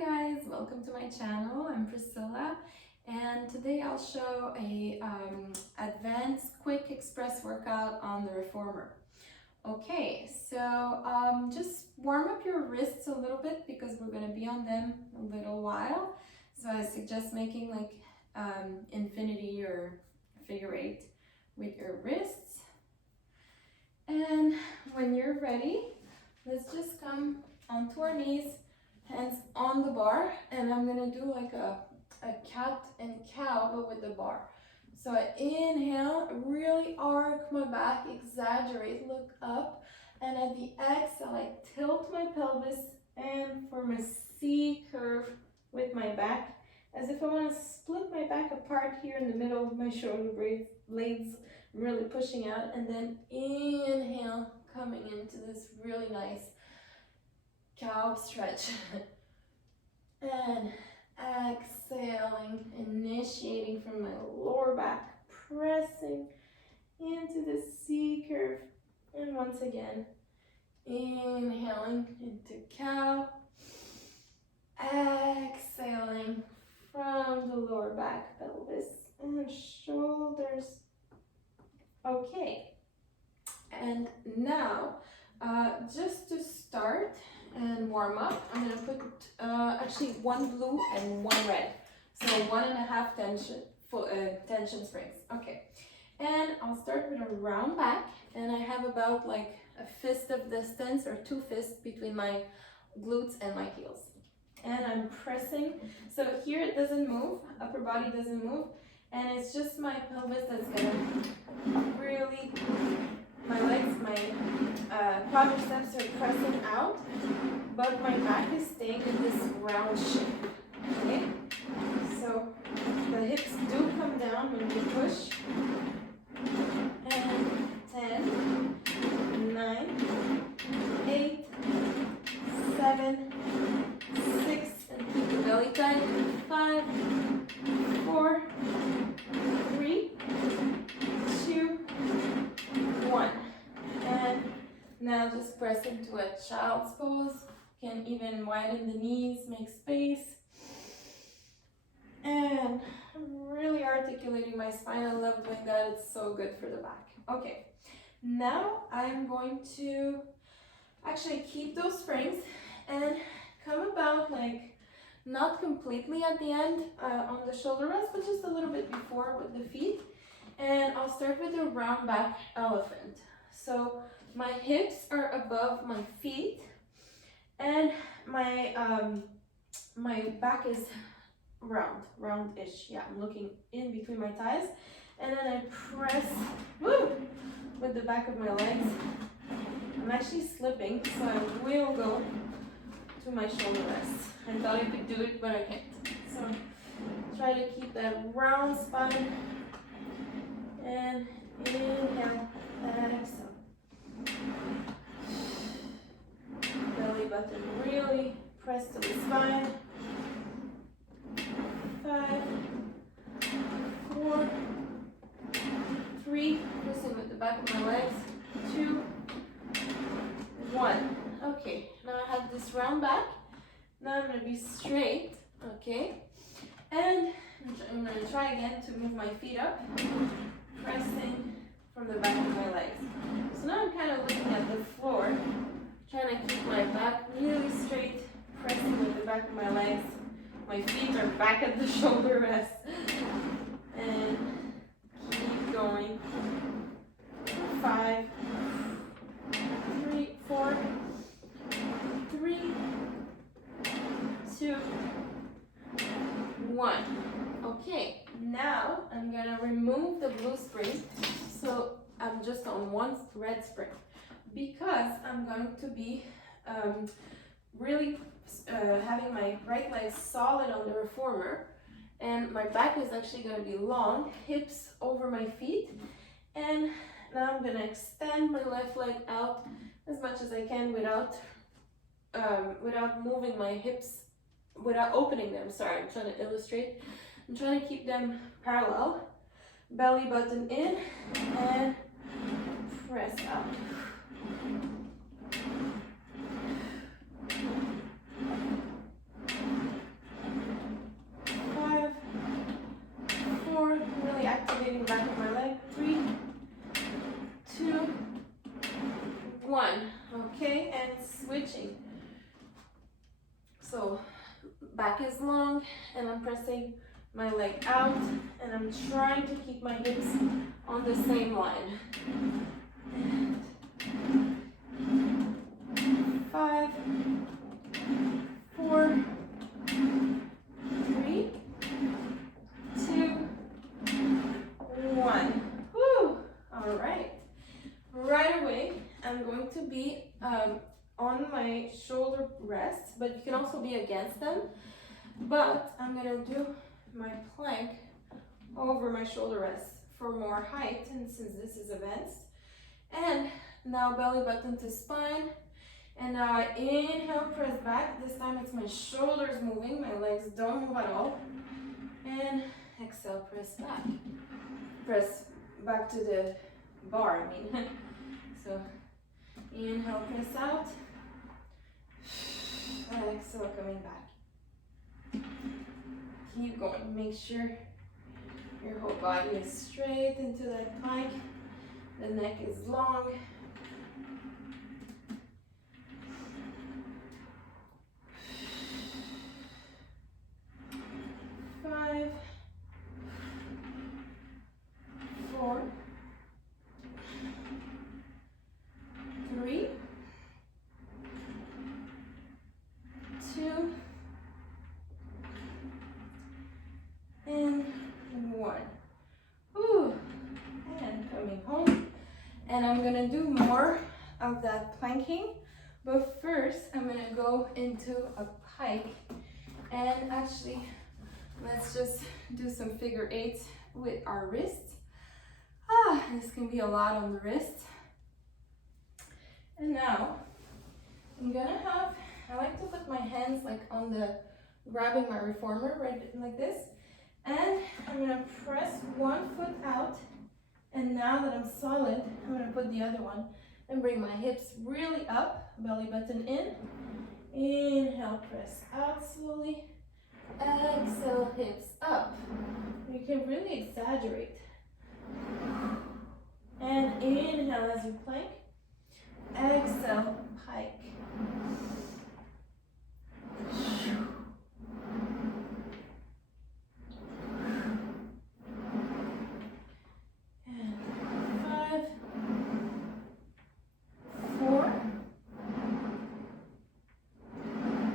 guys, welcome to my channel. I'm Priscilla, and today I'll show a advanced quick express workout on the reformer. Okay, so just warm up your wrists a little bit because we're going to be on them a little while. So I suggest making like infinity or figure eight with your wrists. And when you're ready, let's just come onto our knees, hands on the bar, and I'm gonna do like a cat and cow but with the bar. So I inhale, really arc my back, exaggerate, look up, and at the exhale I tilt my pelvis and form a C curve with my back, as if I want to split my back apart here in the middle of my shoulder blades, really pushing out, and then inhale, coming into this really nice cow stretch. And exhaling, initiating from my lower back, pressing into the C curve. And once again, inhaling into cow, exhaling from the lower back, pelvis and shoulders. Okay, and now just to start and warm up, I'm going to put actually one blue and one red, so 1.5 tension springs. Okay, and I'll start with a round back, and I have about like a fist of distance or 2 fists between my glutes and my heels, and I'm pressing. So here it doesn't move, upper body doesn't move, and it's just my pelvis that's gonna really, my legs, my quadriceps are pressing out, but my back is staying in this round shape. Okay, so the hips do come down when you push. And 10, 9, 8, 7, 6, and keep the belly tight. 5, 4, 3, 2, 1. And now just press into a child's pose. Can even widen the knees, make space. And I'm really articulating my spine. I love doing that. It's so good for the back. Okay, now I'm going to actually keep those springs and come about like not completely at the end on the shoulder rest, but just a little bit before with the feet. And I'll start with a round back elephant. So my hips are above my feet, and my my back is roundish. Yeah, I'm looking in between my thighs, and then I press with the back of my legs. I'm actually slipping, so I will go to my shoulder rest. I thought I could do it, but I can't. So try to keep that round spine, and inhale, exhale. Belly button really press to the spine. 5, 4, 3, pressing with the back of my legs. 2, 1. Okay, now I have this round back. Now I'm going to be straight. Okay, and I'm going to try again to move my feet up, pressing from the back of my legs. So now I'm kind of looking at the floor, trying to keep my back really straight, pressing with the back of my legs. My feet are back at the shoulder rest. And keep going. 5, 3, 4, 3, 2, 1. Okay, now I'm gonna remove the blue spring. So I'm just on one red spring, because I'm going to be really having my right leg solid on the reformer, and my back is actually going to be long, hips over my feet. And now I'm going to extend my left leg out as much as I can without moving my hips, without opening them. Sorry, I'm trying to illustrate. I'm trying to keep them parallel. Belly button in and press out. So back is long and I'm pressing my leg out and I'm trying to keep my hips on the same line. And 5, 4, 3, 2, 1. Woo! All right. Right away, I'm going to be on my shoulder rests, but you can also be against them. But I'm gonna do my plank over my shoulder rests for more height, and since this is advanced. And now belly button to spine. And now I inhale, press back. This time it's my shoulders moving, my legs don't move at all. And exhale, press back. Press back to the bar, I mean. So inhale, press out. Exhale, coming back. Keep going. Make sure your whole body is straight into that plank. The neck is long. 5, 4, 3, 2, and 1. Whew. And coming home. And I'm gonna do more of that planking, but first I'm gonna go into a pike. And actually, let's just do some figure eights with our wrists. This can be a lot on the wrist. And now I'm gonna have, I like to put my hands like on the, grabbing my reformer right like this. And I'm gonna press one foot out. And now that I'm solid, I'm gonna put the other one and bring my hips really up, belly button in. Inhale, press out slowly. Exhale, hips up. You can really exaggerate. And inhale as you plank. Exhale, pike. And 5, 4,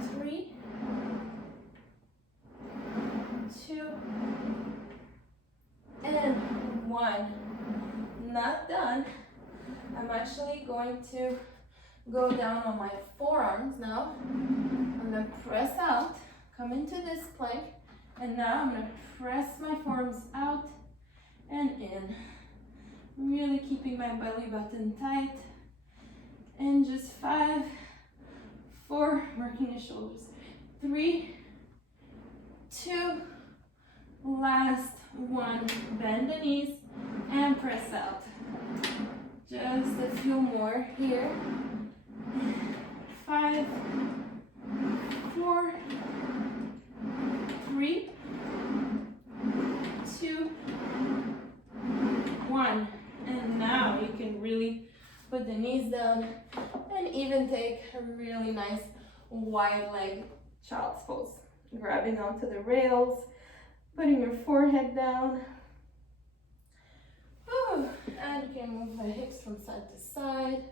3, 2, and 1. Not done. I'm actually going to go down on my forearms now. I'm going to press out, come into this plank, and now I'm going to press my forearms out and in. Really keeping my belly button tight. And just 5, 4, working the shoulders. 3, 2, last 1. Bend the knees and press out. Just a few more here. 5, 4, 3, 2, 1. And now you can really put the knees down and even take a really nice wide leg child's pose. Grabbing onto the rails, putting your forehead down. Whew. And you can move the hips from side to side.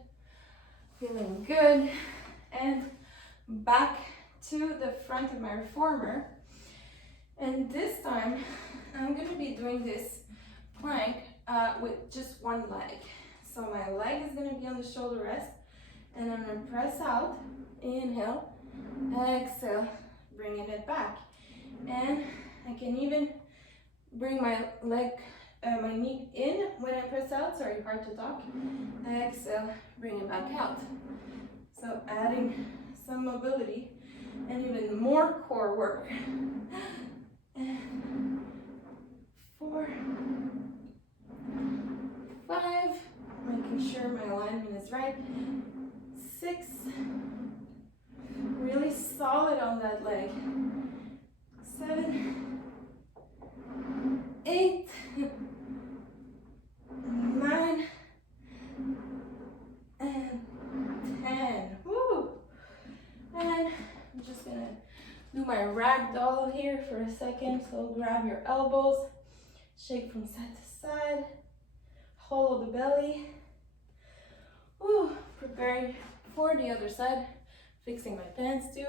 Feeling good. And back to the front of my reformer. And this time, I'm going to be doing this plank with just one leg. So my leg is going to be on the shoulder rest. And I'm going to press out. Inhale. Exhale. Bringing it back. And I can even bring my leg, my knee in when I press out. Sorry, hard to talk. Exhale, bring it back out. So adding some mobility and even more core work. And 4, 5, making sure my alignment is right. 6, really solid on that leg. 7, 8, 9, and 10. Woo! And I'm just gonna do my ragdoll here for a second. So grab your elbows, shake from side to side, hollow the belly. Woo, preparing for the other side, fixing my pants too.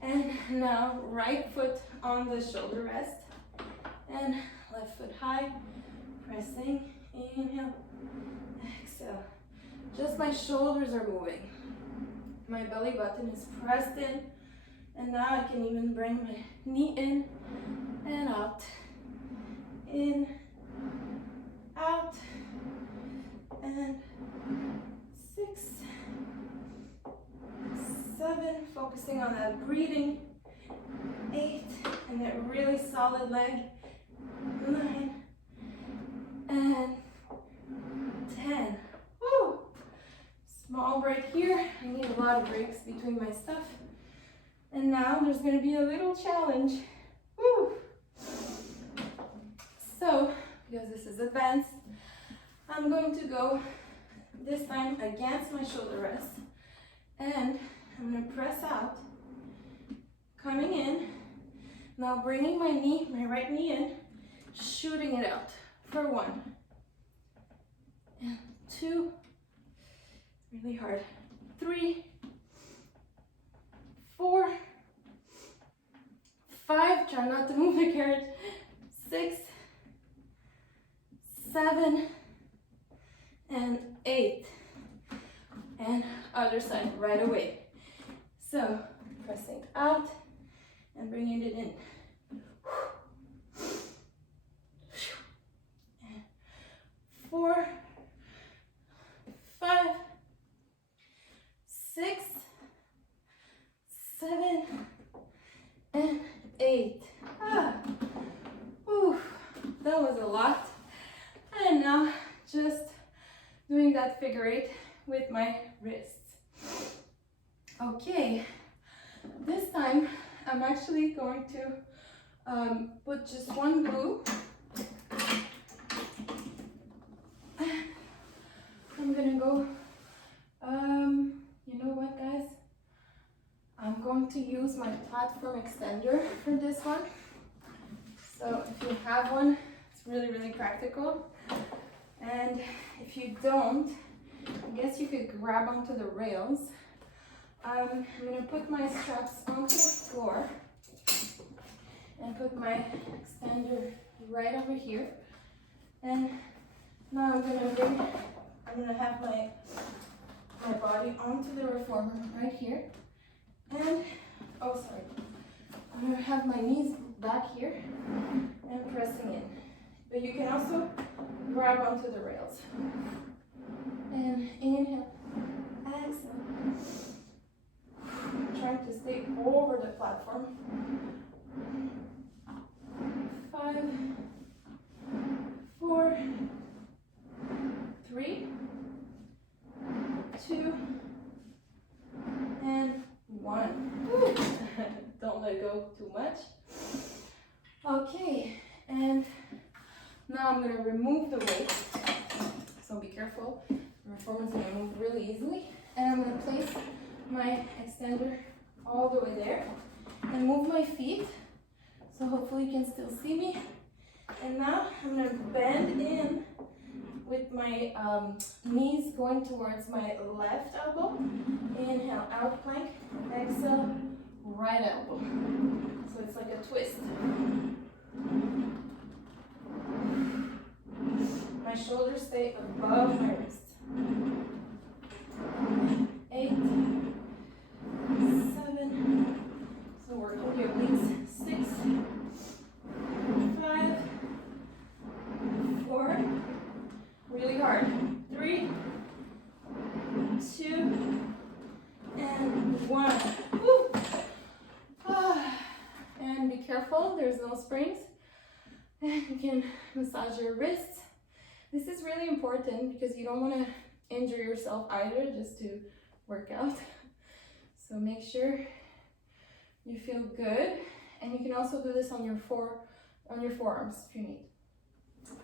And now right foot on the shoulder rest and left foot high, pressing, inhale, exhale. Just my shoulders are moving. My belly button is pressed in, and now I can even bring my knee in and out. In, out, and 6, 7, focusing on that breathing. 8, and that really solid leg. 9, and 10. Woo! Small break here. I need a lot of breaks between my stuff. And now there's going to be a little challenge. Woo! So, because this is advanced, I'm going to go this time against my shoulder rest. And I'm going to press out, coming in. Now bringing my knee, my right knee in, shooting it out for 1 and 2, really hard, 3, 4, 5, try not to move the carriage, 6, 7, and 8, and other side right away. So pressing out and bringing it in. And 4, 5, 6, 7, and 8. That was a lot. And now just doing that figure 8 with my wrists. Okay, this time I'm actually going to put just one glue. I'm gonna go, you know what guys? I'm going to use my platform extender for this one. So if you have one, it's really, really practical. And if you don't, I guess you could grab onto the rails. I'm gonna put my straps onto the floor and put my extender right over here. And now I'm gonna have my body onto the reformer right here. And, oh sorry, I'm gonna have my knees back here and pressing in. But you can also grab onto the rails. And inhale, exhale. Trying to stay over the platform. 5, 4, 3, 2, and 1. Don't let go too much. Okay, and now I'm going to remove the weight. So be careful. The reformer is going to move really easily. And I'm going to place my extender all the way there and move my feet. So hopefully you can still see me. And now I'm going to bend in with my knees going towards my left elbow. Inhale, out plank. Exhale, right elbow. So it's like a twist. My shoulders stay above my wrists. 8, 7, so working your obliques. 6, 5, 4, really hard. 3, 2, and 1. Woo. And be careful, there's no springs. And you can massage your wrists. This is really important because you don't want to injure yourself either just to work out. So make sure you feel good. And you can also do this on your forearms if you need.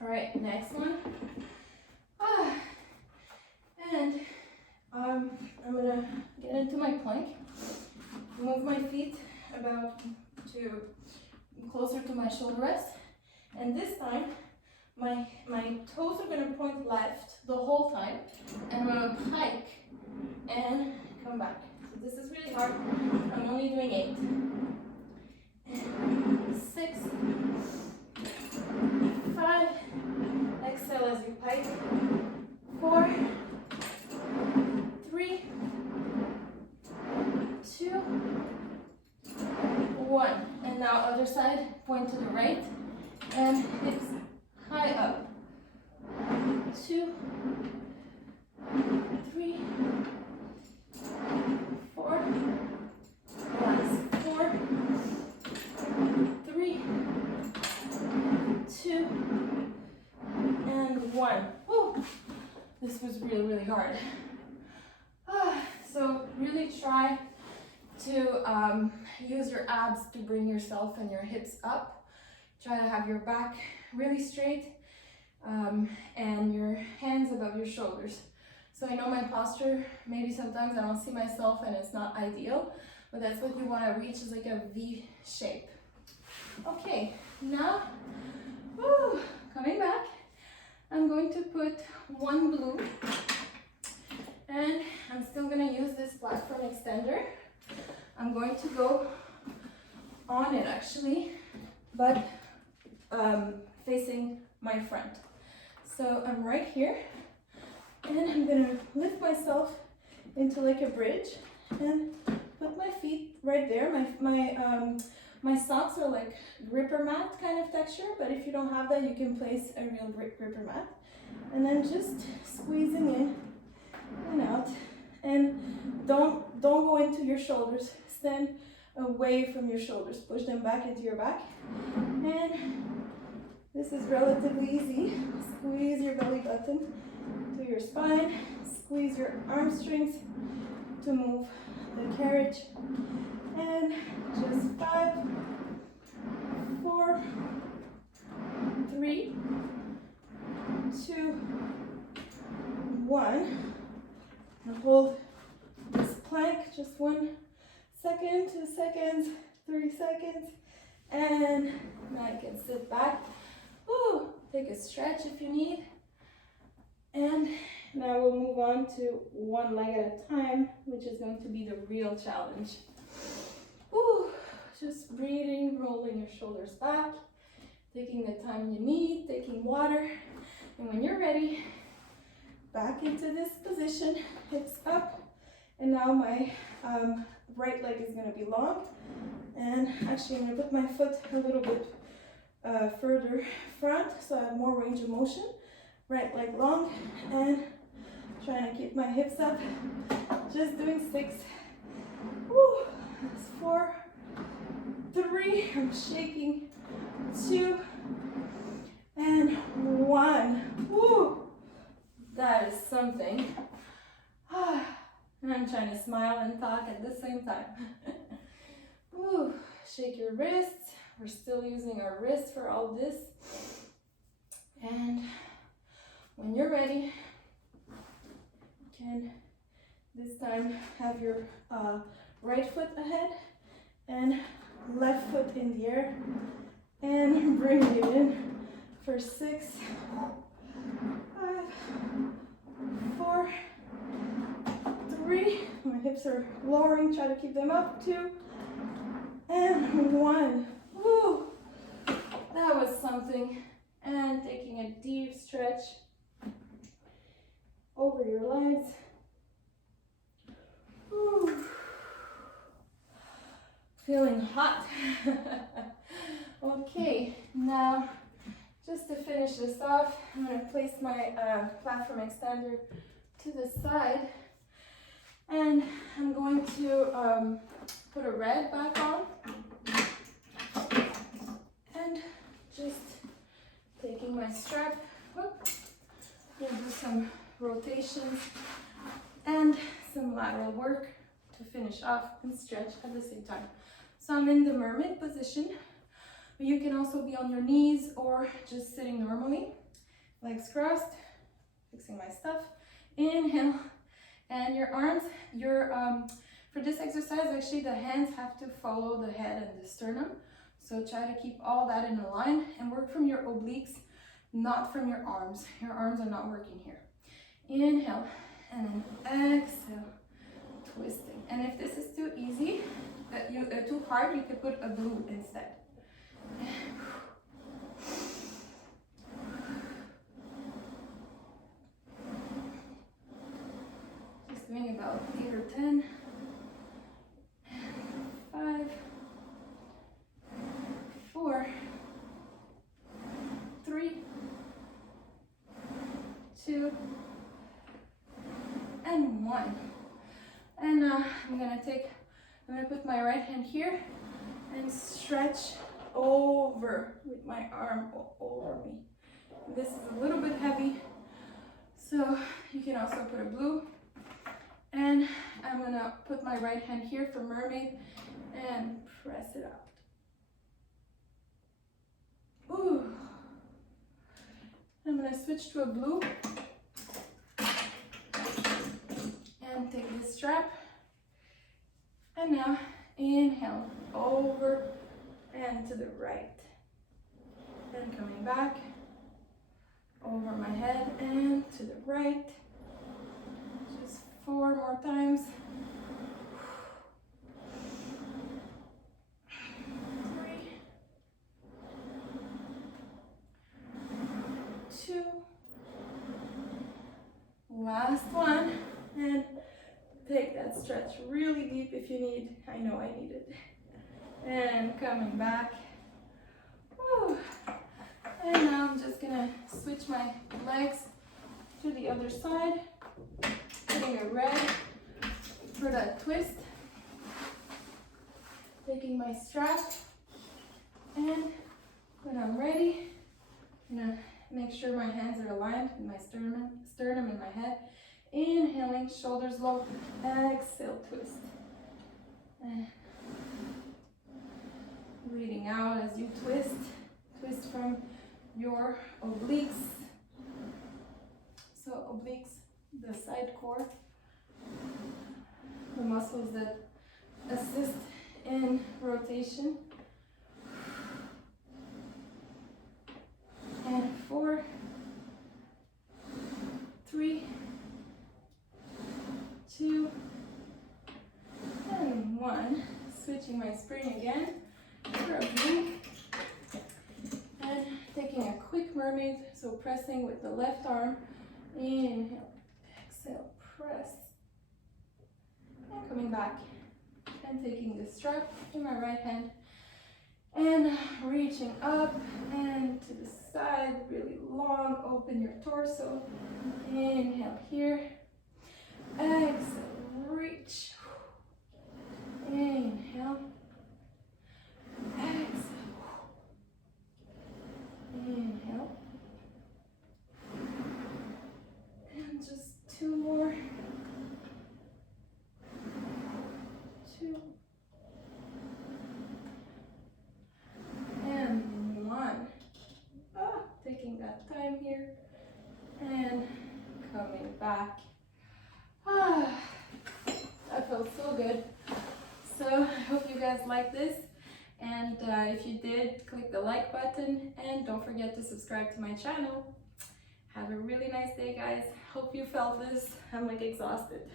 All right, next one. And I'm gonna get into my plank. move my feet about to closer to my shoulder rest. And this time, my toes are gonna point left the whole time. And I'm gonna pike and come back. So this is really hard. I'm only doing 8. 6, 5, exhale as you pike. 4, 3, 2, 1. And now other side, point to the right, and hips high up. 2, 3, 4, last 4, 3, 2, and 1. Woo. This was really hard. So really try to use your abs to bring yourself and your hips up. Try to have your back really straight and your hands above your shoulders. So I know my posture, maybe sometimes I don't see myself and it's not ideal, but that's what you want to reach, is like a V shape. Okay, now, coming back, I'm going to put one blue, and I'm still going to use this platform extender. I'm going to go on it actually, but facing my front. So I'm right here, and I'm gonna lift myself into like a bridge and put my feet right there. My socks are like gripper mat kind of texture, but if you don't have that, you can place a real gripper mat. And then just squeezing in and out. And don't go into your shoulders. Stand away from your shoulders. Push them back into your back. And this is relatively easy. Squeeze your belly button to your spine. Squeeze your arm strings to move the carriage. And just 5, 4, 3, 2, 1. And hold this plank just 1 second, 2 seconds, 3 seconds, and now you can sit back. Ooh, take a stretch if you need. And now we'll move on to one leg at a time, which is going to be the real challenge. Ooh, just breathing, rolling your shoulders back, taking the time you need, taking water. And when you're ready, back into this position, hips up. And now my right leg is going to be long. And actually I'm going to put my foot a little bit further front so I have more range of motion. Right leg long, and trying to keep my hips up. Just doing 6. Woo. That's 4, 3. I'm shaking. 2 and 1. Woo. That is something. And I'm trying to smile and talk at the same time. Woo. Shake your wrists. We're still using our wrists for all this. And when you're ready, you can this time have your right foot ahead and left foot in the air, and bring it in for 6, 5, 4, 3. My hips are lowering, try to keep them up. 2 and 1. Woo! That was something. And taking a deep stretch over your legs. Whew. Feeling hot. Okay, now just to finish this off, I'm going to place my platform extender to the side, and I'm going to put a red back on, and just taking my strap. Whoop. We'll do some rotations and some lateral work to finish off and stretch at the same time. So I'm in the mermaid position, but you can also be on your knees or just sitting normally, legs crossed, fixing my stuff. Inhale, and your arms, For this exercise, actually the hands have to follow the head and the sternum. So try to keep all that in a line and work from your obliques, not from your arms. Your arms are not working here. Inhale and then exhale, twisting. And if this is too easy, too hard, you could put a glue instead. Just doing about 8 or 10. 5, 4, 3, 2, and 1. And I'm gonna put my right hand here and stretch over with my arm over me. This is a little bit heavy, so you can also put a blue. And I'm gonna put my right hand here for Mermaid and press it out. Ooh. I'm gonna switch to a blue and take this strap. And now inhale over and to the right. Then coming back over my head and to the right. Just 4 more times. 3, 2, last one, and take that stretch really deep if you need. I know I need it. And coming back. Woo. And now I'm just gonna switch my legs to the other side, putting a red for that twist, taking my strap, and when I'm ready, I'm gonna make sure my hands are aligned with my sternum and my head. Inhaling, shoulders low, exhale, twist. And breathing out as you twist. Twist from your obliques. So obliques, the side core, the muscles that assist in rotation. And 4, 3, 2, and 1. Switching my spring again for a blue. And taking a quick mermaid, so pressing with the left arm. Inhale, exhale, press. And coming back. And taking the strap in my right hand. And reaching up and to the side, really long, open your torso. Inhale here. Exhale, reach. Inhale. Exhale. Inhale. And just 2 more. 2. And 1. Taking that time here. And coming back. That felt so good. So I hope you guys like this. And if you did, click the like button and don't forget to subscribe to my channel. Have a really nice day, guys. Hope you felt this. I'm like exhausted.